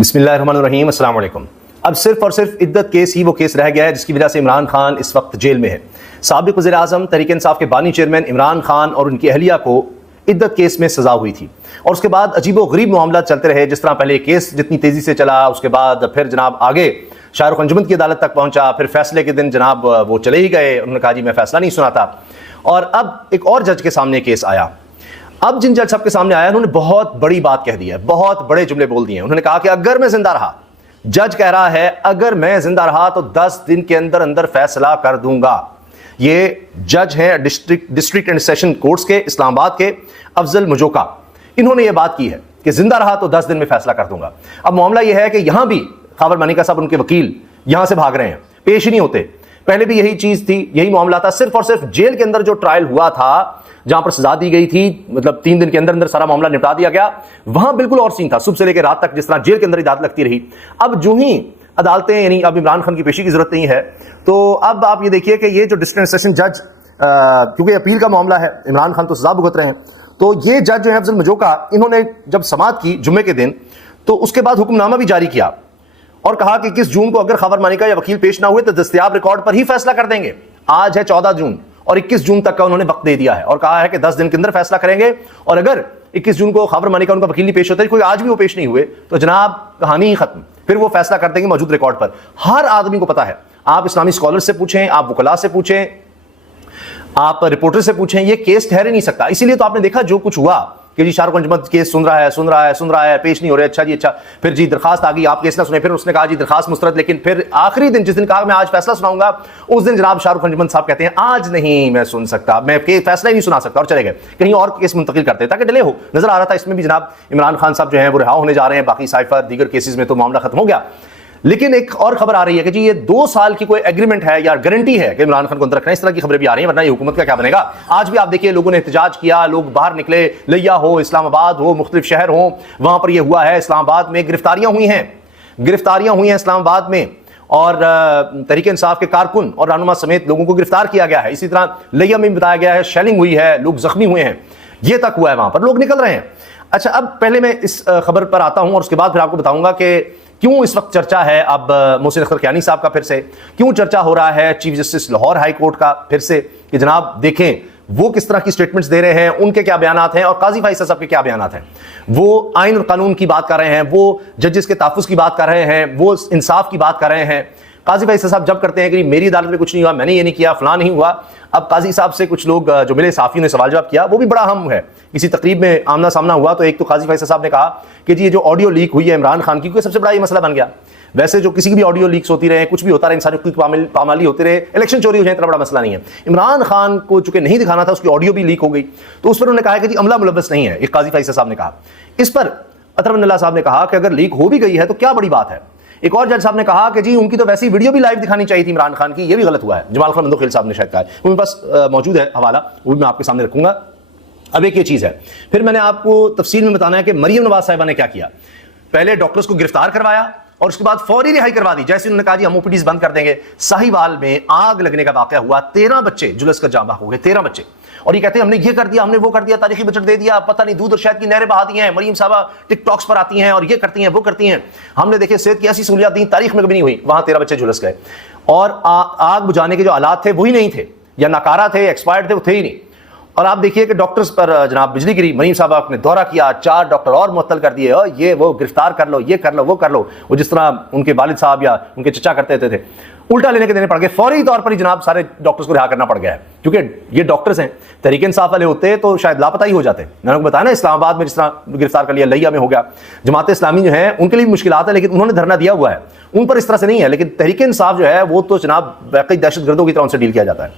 बिस्मिल्लाहिर्रहमानिर्रहीम, अस्सलाम वालेकुम। अब सिर्फ और सिर्फ इद्दत केस ही वो केस रह गया है जिसकी वजह से इमरान खान इस वक्त जेल में है। साबिक वज़ीर आज़म तहरीक इंसाफ के बानी चेयरमैन इमरान खान और उनकी अहलिया को इद्दत केस में सजा हुई थी और उसके बाद अजीबो गरीब मामला चलते रहे। जिस तरह पहले केस जितनी तेज़ी से चला, उसके बाद फिर जनाब आगे शाहरुख अंजुमन की अदालत तक पहुंचा, फिर फैसले के दिन जनाब वो चले ही गए, उन्होंने कहा जी मैं फैसला नहीं सुना था। और अब एक और जज के सामने केस आया। अब जिन जज साहब के सामने आया उन्होंने बहुत बड़ी बात कह दी है, बहुत बड़े जुमले बोल दिए हैं। उन्होंने कहा कि अगर मैं जिंदा रहा, जज कह रहा है अगर मैं जिंदा रहा तो 10 दिन के अंदर अंदर फैसला कर दूंगा। ये जज हैं डिस्ट्रिक्ट एंड सेशन कोर्ट्स के इस्लामाबाद के अफजल मुजोका। इन्होंने ये बात की है कि जिंदा रहा तो 10 दिन में फैसला कर दूंगा। अब मामला यह है कि यहां भी खावर मानिका साहब उनके वकील यहां से भाग रहे हैं, पेश ही नहीं होते। पहले भी यही चीज थी, यही मामला था। सिर्फ और सिर्फ जेल के अंदर जो ट्रायल हुआ था, जहां पर सजा दी गई थी, मतलब 3 दिन के अंदर अंदर सारा मामला निपटा दिया गया, वहां बिल्कुल और सीन था। सुबह से लेकर रात तक जिस तरह जेल के अंदर अदालत लगती रही, अब जो ही अदालतें, यानी अब इमरान खान की पेशी की जरूरत नहीं है। तो अब आप ये देखिए कि ये जो डिस्ट्रिक्ट सेशन जज, क्योंकि अपील का मामला है, इमरान खान तो सजा भुगत रहे हैं, तो ये जज जो है अफजल मजोका, इन्होंने जब समाअत की जुम्मे के दिन, तो उसके बाद हुक्मनामा भी जारी किया और कहा कि 21 जून को अगर खबर मानिका या वकील पेश ना हुए तो दस्तयाब रिकॉर्ड पर ही फैसला कर देंगे। आज है 14 जून और 21 जून तक का उन्होंने वक्त दे दिया है और कहा है कि 10 दिन के अंदर फैसला करेंगे। और अगर 21 जून को खबर मानिका उनका वकील नहीं पेश होता, कोई आज भी वो पेश नहीं हुए, तो जनाब कहानी ही खत्म। फिर वो फैसला कर देंगे मौजूद रिकॉर्ड पर। हर आदमी को पता है, आप इस्लामी स्कॉलर से पूछें, आप वकला से पूछें, आप रिपोर्टर से पूछें, ये केस ठहर ही नहीं सकता। इसीलिए तो आपने देखा जो कुछ हुआ कि जी शाहरुख अंजुमन केस सुन रहा है, पेश नहीं हो रहा है, अच्छा जी अच्छा। फिर जी दरखास्त आ गई, आप केस ना सुने, फिर उसने कहा जी दरखास्त मुस्तरद। लेकिन फिर आखिरी दिन जिस दिन कहा मैं आज फैसला सुनाऊंगा, उस दिन जनाब शाहरुख अंजुमन साहब कहते हैं आज नहीं मैं सुन सकता, मैं फैसला ही नहीं सुना सकता, और चले गए कहीं और केस मुंतकिल करते ताकि डिले हो। नजर आ रहा था इसमें भी जनाब इमरान खान साहब जो है वो रिहा होने जा रहे हैं, बाकी साइफर दीगर केसेस में तो मामला खत्म हो गया। लेकिन एक और खबर आ रही है कि जी ये 2 साल की कोई एग्रीमेंट है या गारंटी है कि इमरान खान को अंदर रखना। इस तरह की खबरें भी आ रही हैं, वरना ये हुकूमत का क्या बनेगा। आज भी आप देखिए लोगों ने एहतजाज किया, लोग बाहर निकले, लिया हो, इस्लामाबाद हो, मुख्तलिफ शहर हो, वहां पर यह हुआ है। इस्लामाबाद में गिरफ्तारियां हुई हैं इस्लामाबाद में, और तहरीक इंसाफ के कारकुन और रहनुमा समेत लोगों को गिरफ्तार किया गया है। इसी तरह लिया में बताया गया है शेलिंग हुई है, लोग जख्मी हुए हैं, ये तक हुआ है, वहां पर लोग निकल रहे हैं। अच्छा, अब पहले मैं इस खबर पर आता हूं और उसके बाद फिर आपको बताऊंगा कि क्यों इस वक्त चर्चा है अब मोहसिन अख्तर कियानी साहब का, फिर से क्यों चर्चा हो रहा है chief justice Lahore high court का, फिर से कि जनाब देखें वो किस तरह की स्टेटमेंट्स दे रहे हैं, उनके क्या बयानात हैं और काजी फैसल साहब के क्या बयानात हैं। वो आइन और कानून की बात कर रहे हैं, वो जजेस के तहफ़्फ़ुज़ की बात कर रहे हैं, वो इंसाफ की बात कर रहे हैं। काजी फैसल साहब जब करते हैं कि मेरी अदालत में कुछ नहीं हुआ, मैंने ये नहीं किया, फलां नहीं हुआ। अब काजी साहब से कुछ लोग जो मिले, साफियों ने सवाल जवाब किया, वो भी बड़ा अहम है। किसी तकरीब में आमना सामना हुआ तो एक तो काजी फैसल साहब ने कहा कि जी ये जो ऑडियो लीक हुई है इमरान खान की, क्योंकि सबसे बड़ा ये मसला बन गया। वैसे जो किसी की भी ऑडियो लीक्स होती रहे, कुछ भी होता रहे, इंसानी की पामाली होती रहे, इलेक्शन चोरी हो जाए, इतना बड़ा मसला नहीं है। इमरान खान को चूंकि नहीं दिखाना था, उसकी ऑडियो भी लीक हो गई, तो उस पर उन्होंने कहा कि जी अमला मुलव्वस नहीं है, एक काजी फैसल साहब ने कहा। इस पर अतरवन्नल्लाह साहब ने कहा कि अगर लीक हो भी गई है तो क्या बड़ी बात है। एक और जज साहब ने कहा कि जी उनकी तो वैसी वीडियो भी लाइव दिखानी चाहिए थी इमरान खान की, ये भी गलत हुआ है। जमाल खान बंदोखेल साहब ने शायद कहा है, वो मेरे पास मौजूद है हवाला, वो भी मैं आपके सामने रखूंगा। अब एक ये चीज है, फिर मैंने आपको तफसील में बताना है कि मरियम नवाज साहिबा ने क्या किया। पहले डॉक्टर्स को गिरफ्तार करवाया और उसके बाद फौरी रिहाई करवा दी। जैसे उन्होंने कहा जी हम ओपीडीज बंद कर देंगे। साहिवाल में आग लगने का वाकया हुआ, 13 बच्चे झुलस कर जाँ हो गए, 13 बच्चे। और ये कहते हैं हमने ये कर दिया, हमने वो कर दिया, तारीखी बजट दे दिया, पता नहीं दूध और शहद की नहरें बहा दी हैं, मरियम साहबा टिकटॉक्स पर आती हैं और ये करती हैं वो करती हैं। हमने देखे सेहत की ऐसी सहूलियात दी, तारीख में कभी नहीं हुई। वहां 13 बच्चे झुलस गए और आग बुझाने के जो आलात थे वही नहीं थे, या नाकारा थे, एक्सपायर्ड थे, वो थे ही नहीं। और आप देखिए कि डॉक्टर्स पर जनाब बिजली गिरी। मरीम साहब ने दौरा किया, 4 डॉक्टर और मुअत्तल कर दिए, और ये वो गिरफ्तार कर लो, ये कर लो, वो कर लो। वो जिस तरह उनके वालिद साहब या उनके चचा करते थे, उल्टा लेने के देने पड़ गए। फौरी तौर पर ही जनाब सारे डॉक्टर्स को रिहा करना पड़ गया है, क्योंकि ये डॉक्टर्स हैं। तहरीक इंसाफ वाले होते तो शायद लापता ही हो जाते। मैंने आपको बताया ना, इस्लामाबाद में जिस तरह गिरफ्तार कर लिया, लिया में हो गया। जमात इस्लामी जो है उनके लिए भी मुश्किल है, लेकिन उन्होंने धरना दिया हुआ है, उन पर इस तरह से नहीं है। लेकिन तहरीक इंसाफ जो है वो तो जनाब वाकई दहशतगर्दों की तरह उनसे डील किया जाता है।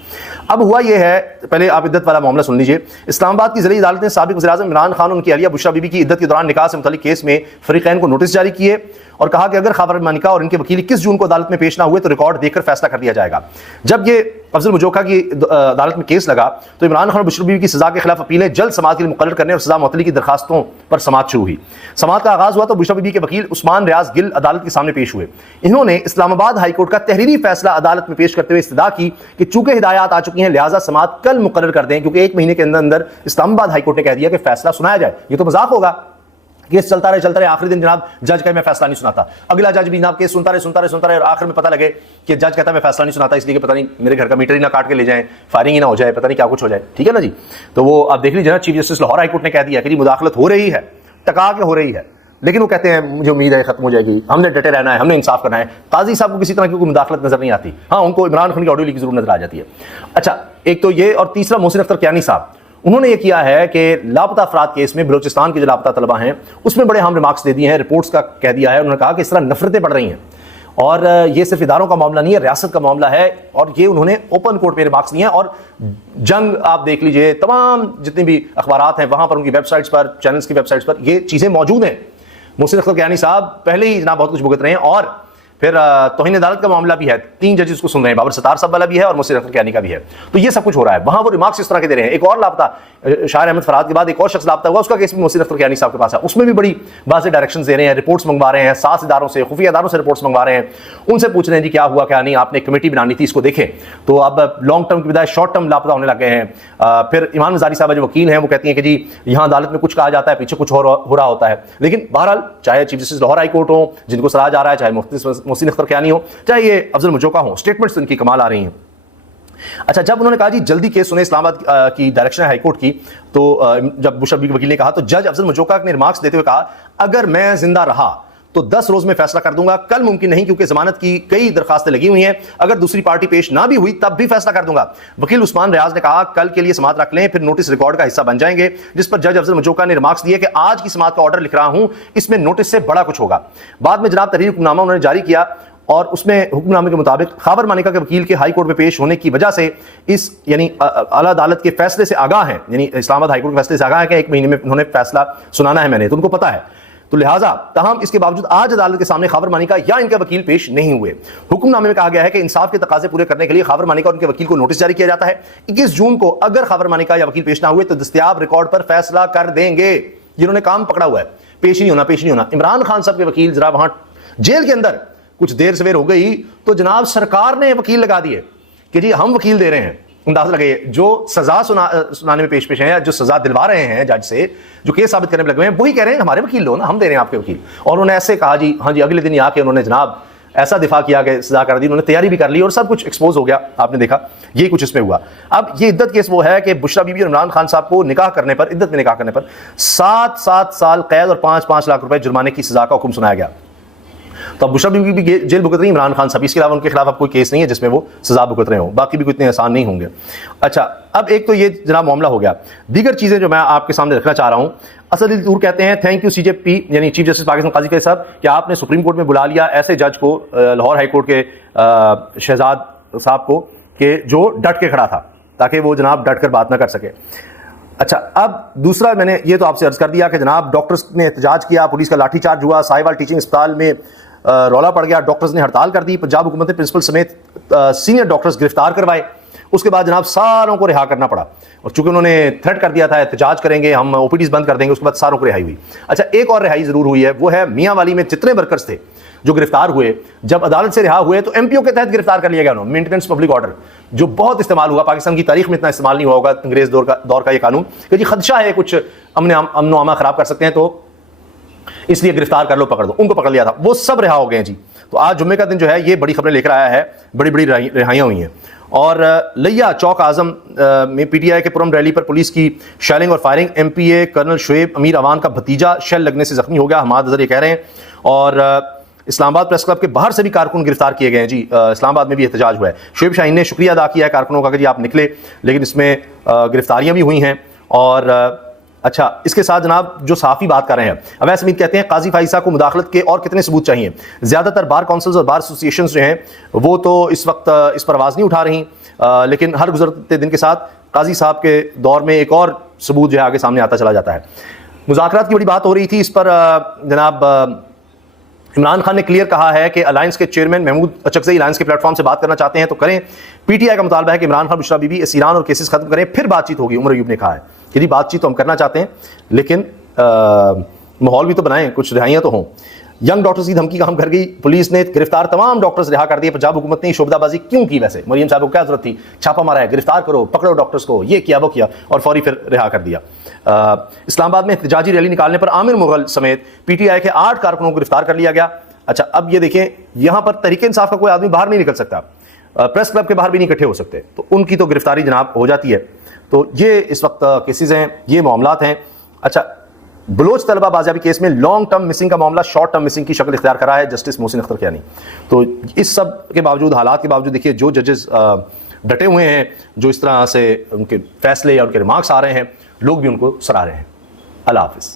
अब हुआ यह है, पहले आप इद्दत वाला मामला सुन लीजिए। इस्लामाबाद की ज़िली अदालत ने साबिक वज़ीर आज़म इमरान खान और उनकी अहलिया बुशरा बीबी की इद्दत के दौरान निकाह से मुतल्लिक केस में फरीकैन को नोटिस जारी किए और कहा कि अगर खबर मानिका और इनके वकील 21 जून को अदालत में पेश ना हुए तो रिकॉर्ड देखकर फैसला कर दिया जाएगा। जब ये अफजल मुजोका की अदालत में केस लगा तो इमरान खान और बुशरा बीबी की सजा के खिलाफ अपीलें जल्द समाअत के लिए मुकर्रर करने और सजा मुअत्तली की दरखास्तों पर समाअत शुरू हुई। समाअत का आगाज हुआ तो बुशरा बीबी के वकील उस्मान रियाज गिल अदालत के सामने पेश हुए। इन्होंने इस्लामाबाद हाई कोर्ट का तहरीरी फैसला अदालत में पेश करते हुए इस्तदा की कि चूंकि हिदायत आ चुकी हैं लिहाजा समाअत कल मुकर्रर कर दें, क्योंकि 1 महीने के अंदर अंदर इस्लामाबाद हाई कोर्ट ने कह दिया कि फैसला सुनाया जाए। ये तो मजाक होगा केस चलता रहे आखिरी दिन जनाब जज कहे मैं फैसला नहीं सुनाता, अगला जज भी जनाब केस सुनता रहे और आखिर में पता लगे कि जज कहता है मैं फैसला नहीं सुनाता इसलिए कि पता नहीं मेरे घर का मीटर ही ना काट के ले जाएं, फायरिंग ही ना हो जाए, पता नहीं क्या कुछ हो जाए। ठीक है ना जी। तो वो आप देख लीजिए ना, चीफ जस्टिस लाहौर हाईकोर्ट ने कह दिया कि जी मुदाखलत हो रही है, टका के हो रही है, लेकिन वो कहते हैं मुझे उम्मीद है खत्म हो जाएगी, हमने डटे रहना है, हमने इंसाफ करना है। काजी साहब को किसी तरह की कोई मुदाखलत नजर नहीं आती। हाँ, उनको इमरान खान की ऑडियो लीक जरूर नजर आ जाती है। अच्छा, एक तो ये, और तीसरा मोहसिन अख्तर कियानी साहब, उन्होंने ये किया है कि लापता अफराद केस में बलोचिस्तान के जो लापता तलबा हैं उसमें बड़े हम रिमार्क्स दे दिए हैं, रिपोर्ट्स का कह दिया है। उन्होंने कहा कि इस तरह नफरतें बढ़ रही हैं और ये सिर्फ इदारों का मामला नहीं है, रियासत का मामला है। और ये उन्होंने ओपन कोर्ट पे रिमार्क्स दिए हैं। और जंग आप देख लीजिए, तमाम जितनी भी अखबारात हैं वहां पर, उनकी वेबसाइट्स पर, चैनल्स की वेबसाइट्स पर ये चीजें मौजूद हैं। मोहसिन अख्तर कियानी साहब पहले ही जनाब बहुत कुछ भुगत रहे हैं। और फिर तौहीन अदालत का मामला भी है, 3 जजेस को सुन रहे हैं, बाबर सत्तार साहब वाला भी है और मोहसिन अख्तर कियानी का भी है। तो ये सब कुछ हो रहा है। वहां वो रिमार्क्स इस तरह के दे रहे हैं। एक और लापता, शायर अहमद फरहाद के बाद एक और शख्स लापता हुआ, उसका केस भी मोहसिन अख्तर कियानी साहब के पास है। उसमें भी बड़ी बाज़ डायरेक्शंस दे रहे हैं, रिपोर्ट्स मंगवा रहे हैं, 7 इदारों से, खुफिया इदारों से रिपोर्ट्स मंगवा रहे हैं, उनसे पूछ रहे हैं जी क्या हुआ क्या नहीं, आपने एक कमेटी बनानी थी, इसको देखें। तो अब लॉन्ग टर्म की बजाय शॉर्ट टर्म लापता होने लग गए हैं। फिर ईमान मजारी साहब जो वकील हैं वो कहती हैं कि जी यहाँ अदालत में कुछ कहा जाता है, पीछे कुछ हो रहा होता है। लेकिन बहरहाल, चाहे चीफ जस्टिस लाहौर हाईकोर्ट हो जिनको सराहा जा रहा है, चाहे मोहसिन अख्तर कियानी हो, चाहे ये अफजल मुजोका हो, स्टेटमेंट्स इनकी कमाल आ रही हैं। अच्छा, जब उन्होंने कहा जी जल्दी केस सुने इस्लामाबाद की डायरेक्शन है हाईकोर्ट की, तो जब मुशर्रफ वकील ने कहा तो जज अफजल मुजोका ने रिमार्क्स देते हुए कहा अगर मैं जिंदा रहा तो 10 रोज में फैसला कर दूंगा, कल मुमकिन नहीं क्योंकि जमानत की कई दरखास्तें लगी हुई हैं, अगर दूसरी पार्टी पेश ना भी हुई तब भी फैसला कर दूंगा। वकील उस्मान रियाज ने कहा कल के लिए समाअत रख लें, फिर नोटिस रिकॉर्ड का हिस्सा बन जाएंगे। जिस पर जज अफजल मुजोका ने रिमार्क्स दिए कि आज की समाअत का ऑर्डर लिख रहा हूं, इसमें नोटिस से बड़ा कुछ होगा। बाद में जनाब तहरीर हुक्मनामा उन्होंने जारी किया और उसमें हुक्मनामे के मुताबिक खाबर मानिका के वकील के हाई कोर्ट में पेश होने की वजह से इस यानी आला अदालत के फैसले से आगाह हैं, यानी इस्लामाबाद हाई कोर्ट के फैसले से आगाह है कि 1 महीने में उन्होंने फैसला सुनाना है, मैंने तो उनको पता है। तो लिहाजा तहम इसके बावजूद आज अदालत के सामने खाबर मानिका या इनके वकील पेश नहीं हुए। हुक्मनामे में कहा गया है कि इंसाफ के तकाजे पूरे करने के लिए खाबर मानिका और उनके वकील को नोटिस जारी किया जाता है। 21 जून को अगर खाबर मानिका या वकील पेश ना हुए तो दस्तयाब रिकॉर्ड पर फैसला कर देंगे। जिन्होंने काम पकड़ा हुआ है, पेश नहीं होना। इमरान खान साहब के वकील जरा वहां जेल के अंदर कुछ देर सवेर हो गई तो जनाब सरकार ने वकील लगा दिए कि जी हम वकील दे रहे हैं। अंदाजा लगाइए, जो सजा सुनाने में पेश हैं या जो सजा दिलवा रहे हैं जज से, जो केस साबित करने में लगे हैं, वही कह रहे हैं हमारे वकील लो ना, हम दे रहे हैं आपके वकील। और उन्होंने ऐसे कहा जी हाँ जी, अगले दिन आके उन्होंने जनाब ऐसा दिफा किया कि सजा कर दी, उन्होंने तैयारी भी कर ली और सब कुछ एक्सपोज हो गया। आपने देखा ये कुछ इसमें हुआ। अब ये इद्दत केस वो है कि बुशरा बीबी और इमरान खान साहब को निकाह करने पर, इद्दत में निकाह करने पर 7 साल कैद और 5 लाख रुपए जुर्माने की सजा का हुक्म सुनाया गया। तो अब बुशरा बीबी भी जेल भुगत रही, इमरान खान साहब, इसके अलावा उनके खिलाफ अब कोई केस नहीं है जिसमें वो सजा भुगत रहे हो, बाकी भी इतने आसान नहीं होंगे। अच्छा, अब एक तो ये जनाब मामला हो गया। दीगर चीजें जो मैं आपके सामने रखना चाह रहा हूं, असद तूर कहते हैं थैंक यू सीजेपी यानी चीफ जस्टिस पाकिस्तान काजी फैज साहब कि आपने सुप्रीम कोर्ट में बुला लिया ऐसे जज को, लाहौर हाई कोर्ट के शहजाद साहब को, कि जो डट के खड़ा था ताकि वो जनाब डट कर बात ना कर सके। अच्छा, अब दूसरा मैंने ये तो आपसे अर्ज कर दिया कि जनाब डॉक्टर्स ने एहतजाज किया, पुलिस का लाठीचार्ज हुआ, साहिवाल टीचिंग अस्पताल में रौला पड़ गया, डॉक्टर्स ने हड़ताल कर दी, पंजाब हुकूमत ने प्रिंसिपल समेत सीनियर डॉक्टर्स गिरफ्तार करवाए। उसके बाद जनाब सारों को रिहा करना पड़ा और चूंकि उन्होंने थ्रेट कर दिया था एहतजाज करेंगे, हम ओपीडीज बंद कर देंगे, उसके बाद सारों को रिहाई हुई। अच्छा, एक और रिहाई जरूर हुई है, वो है मियाँ वाली में जितने वर्कर्स थे जो गिरफ्तार हुए, जब अदालत से रिहा हुए तो एमपीओ के तहत गिरफ्तार कर लिया गया उन्होंने, मेंटेनेंस पब्लिक ऑर्डर, जो बहुत इस्तेमाल हुआ, पाकिस्तान की तारीख में इतना इस्तेमाल नहीं हुआ होगा अंग्रेज दौर का ये कानून, क्योंकि खदशा है कुछ अमन आमा खराब कर सकते हैं, तो इसलिए गिरफ्तार कर लो, पकड़ दो। उनको पकड़ लिया था, वो सब रिहा हो गए जी। तो आज जुम्मे का दिन जो है ये बड़ी खबरें लेकर आया है, बड़ी बड़ी रिहाइयां हुई हैं। और लिया चौक आजम में पीटीआई के पुरम रैली पर पुलिस की शेलिंग और फायरिंग, एमपीए कर्नल शुएब अमीर अवान का भतीजा शेल लगने से जख्मी हो गया, हमाद अजहर ये कह रहे हैं। और इस्लामाबाद प्रेस क्लब के बाहर से भी कारकुन गिरफ्तार किए गए हैं जी, इस्लामाबाद में भी एहतजाज हुआ है। शुएब शाहीन ने शुक्रिया अदा किया है कारकुनों का कि जी आप निकले, लेकिन इसमें गिरफ्तारियां भी हुई हैं। और अच्छा, इसके साथ जनाब जो सहाफ़ी बात कर रहे हैं, अवैस हमीद कहते हैं काजी फाइसा को मुदाखलत के और कितने सबूत चाहिए। ज़्यादातर बार काउंसिल्स और बार एसोसिएशन जो हैं वो तो इस वक्त इस पर आवाज़ नहीं उठा रही, लेकिन हर गुजरते दिन के साथ काजी साहब के दौर में एक और सबूत जो है आगे सामने आता चला जाता है। मुज़ाकरात की बड़ी बात हो रही थी, इस पर जनाब इमरान खान ने क्लियर कहा है कि अलायंस के चेयरमैन महमूद अचकज़ई अलायंस के प्लेटफॉर्म से बात करना चाहते हैं तो करें। पीटीआई का मुतालबा है कि इमरान खान बुशरा बीबी इरान और केसेस खत्म करें, फिर बातचीत होगी। उमर अयूब ने कहा है कि जी बातचीत तो हम करना चाहते हैं, लेकिन माहौल भी तो बनाएं, कुछ रिहाइयाँ तो हों। यंग डॉक्टर्स की धमकी काम कर गई, पुलिस ने गिरफ्तार तमाम डॉक्टर्स रिहा कर दिए। पंजाब हुकूमत ने शोबदाबाजी क्यों की? वैसे मरियम साहब को क्या जरूरत थी? छापा मारा है, गिरफ्तार करो, पकड़ो डॉक्टर्स को, ये किया वो किया, और फौरी फिर रिहा कर दिया। इस्लामाबाद में एहतजाजी रैली निकालने पर आमिर मुगल समेत PTI के 8 कारकुनों को गिरफ्तार कर लिया गया। अच्छा, अब ये देखें, यहां पर तहरीक इंसाफ का कोई आदमी बाहर नहीं निकल सकता, प्रेस क्लब के बाहर भी नहीं इकट्ठे हो सकते, तो उनकी तो गिरफ्तारी जनाब हो जाती है। तो ये इस वक्त केसेस हैं, ये मामलात हैं। अच्छा, बलोच तलबा बाजियाबी केस में लॉन्ग टर्म मिसिंग का मामला शॉर्ट टर्म मिसिंग की शक्ल इख्तियार करा है जस्टिस मोहसिन अख्तर कियानी। तो इस सब के बावजूद, हालात के बावजूद, देखिए जो जजेस डटे हुए हैं, जो इस तरह से उनके फैसले या उनके रिमार्क्स आ रहे हैं, लोग भी उनको सराह रहे हैं। अल्लाह हाफिज़।